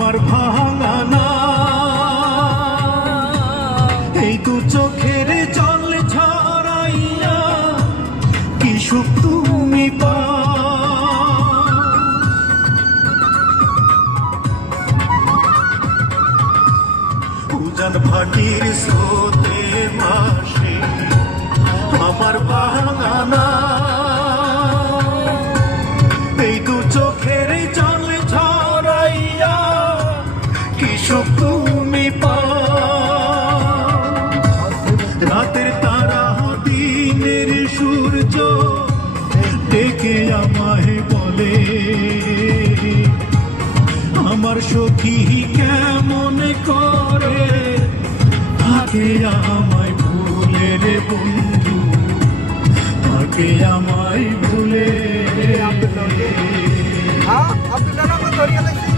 আমার ভাঙানা এই দু চোখের জল ছড়াইয়া কি সুখ তুমি উজান ভাটির স্রোতে ভাসে আমার ভাঙানা এই দু চোখের জল ছড়াইয়া কি সুখ তুমি রাতের তারা দিনের সূর্য ডেকে আমায় বলে আমার সখী কেমন করে থাকে আমায় ভুলে রে বন্ধু থাকে আমায় ভুলে। आप तो जाना मैं